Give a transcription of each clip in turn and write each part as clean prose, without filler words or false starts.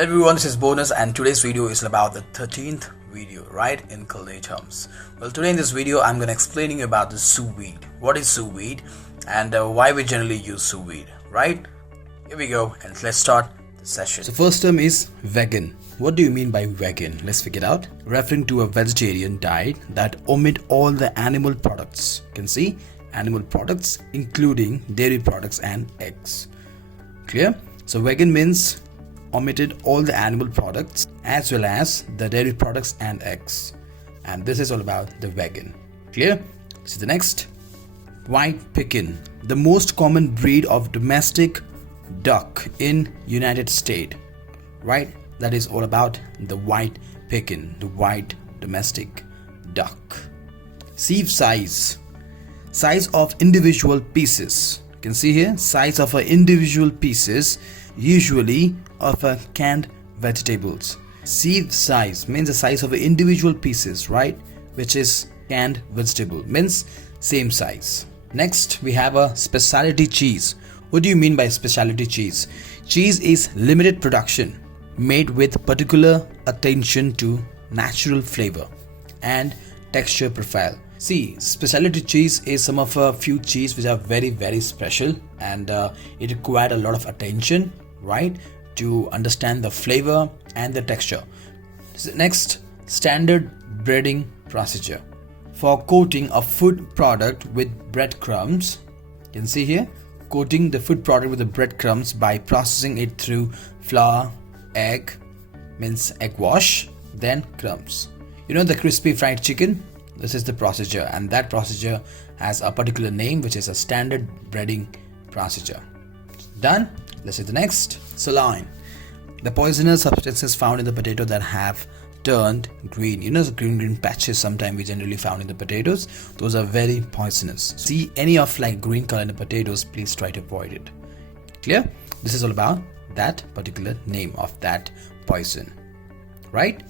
Hello everyone, this is Bonus and today's video is about the 13th video, right, in Culinary Terms. Well, today in this video I'm going to explain you about the sous vide. What is sous vide and why we generally use sous vide, right? Here we go and let's start the session. So first term is vegan. What do you mean by vegan? Let's figure it out. Referring to a vegetarian diet that omit all the animal products. You can see animal products including dairy products and eggs. Clear? So vegan means omitted all the animal products as well as the dairy products and eggs, and this is all about the vegan. Clear? So the next, white Pekin, the most common breed of domestic duck in United States, right? That is all about the white Pekin, the white domestic duck. Sieve size, size of individual pieces. You can see here, size of individual pieces, usually of canned vegetables. Sieve size means the size of individual pieces, right, which is canned vegetable, means same size. Next we have a specialty cheese. What do you mean by specialty cheese? Cheese is limited production made with particular attention to natural flavor and texture profile. See, specialty cheese is some of a few cheese which are very special, and it required a lot of attention, right, to understand the flavor and the texture. Next, standard breading procedure. For coating a food product with breadcrumbs, you can see here, coating the food product with the breadcrumbs by processing it through flour, egg, means egg wash, then crumbs. You know the crispy fried chicken? This is the procedure, and that procedure has a particular name which is a standard breading procedure. Done? Let's see the next. Solanine, the poisonous substances found in the potato that have turned green. You know the green patches sometimes we generally found in the potatoes, those are very poisonous. See any of like green color in the potatoes, please try to avoid it. Clear? This is all about that particular name of that poison, right?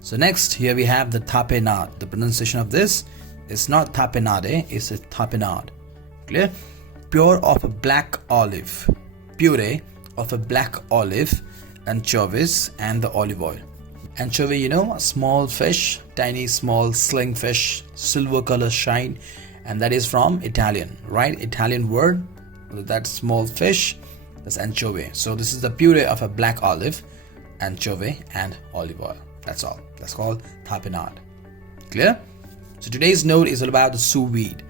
So next, here we have the tapenade. The pronunciation of this is not tapenade, it's a tapenade. Clear? Pure of a black olive, puree of a black olive, anchovies and the olive oil. Anchovy, you know, a small fish, tiny small sling fish, silver color shine, and that is from Italian, right? Italian word, that small fish, that's anchovy. So this is the puree of a black olive, anchovy and olive oil. That's all. That's called tapenade. Clear? So today's note is all about the sous vide.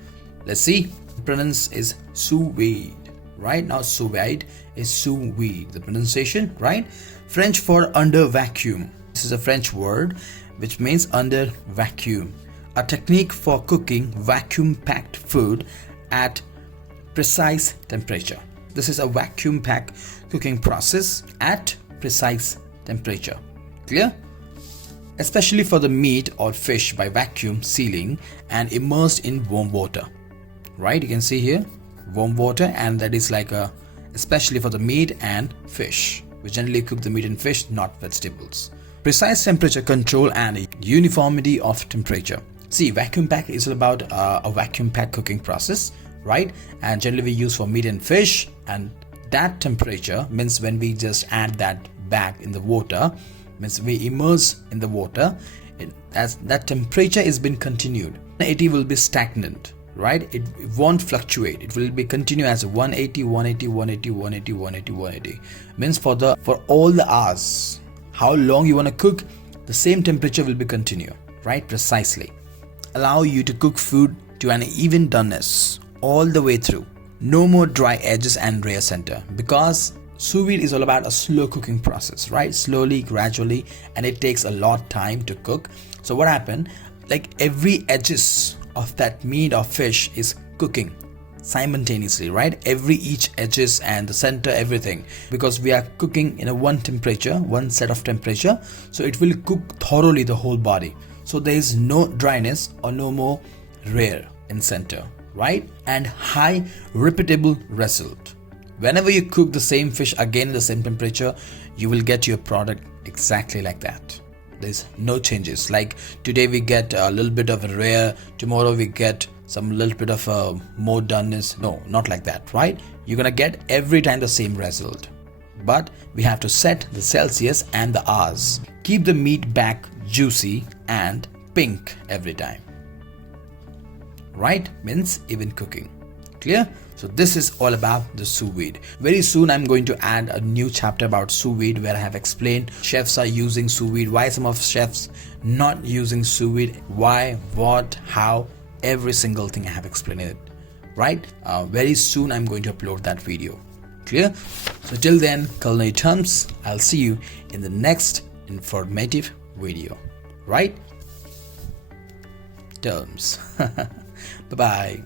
Let's see. The pronounce is sous vide, right? Now sous vide is sous vide. The pronunciation, right? French for under vacuum. This is a French word which means under vacuum. A technique for cooking vacuum-packed food at precise temperature. This is a vacuum-packed cooking process at precise temperature. Clear? Especially for the meat or fish by vacuum sealing and immersed in warm water, right? You can see here warm water, and that is like a especially for the meat and fish. We generally cook the meat and fish, not vegetables. Precise temperature control and uniformity of temperature. See, vacuum pack is all about a vacuum pack cooking process, right? And generally we use for meat and fish, and that temperature means when we just add that back in the water, means we immerse in the water, as that temperature is been continued, it will be stagnant, right? It won't fluctuate. It will be continue as 180, 180, 180, 180, 180, 180. Means for all the hours, how long you want to cook, the same temperature will be continue, right? Precisely. Allow you to cook food to an even doneness all the way through. No more dry edges and rare center, because sous vide is all about a slow cooking process, right? Slowly, gradually, and it takes a lot time to cook. So what happened, like every edges of that meat or fish is cooking simultaneously, right? Each edges and the center, everything, because we are cooking in a one temperature, one set of temperature, so it will cook thoroughly the whole body. So there is no dryness or no more rare in center, right? And high repeatable result. Whenever you cook the same fish again in the same temperature, you will get your product exactly like that. There's no changes. Like today we get a little bit of a rare, tomorrow we get some little bit of more doneness. No, not like that, right? You're gonna get every time the same result. but we have to set the Celsius and the hours. Keep the meat back juicy and pink every time. Right? Means even cooking. Clear? So this is all about the sous vide. Very soon I'm going to add a new chapter about sous vide where I have explained chefs are using sous vide, why some of chefs not using sous vide, why, what, how, every single thing I have explained it. Right? Very soon I'm going to upload that video. Clear? So till then, culinary terms, I'll see you in the next informative video. Right? Terms. Bye bye.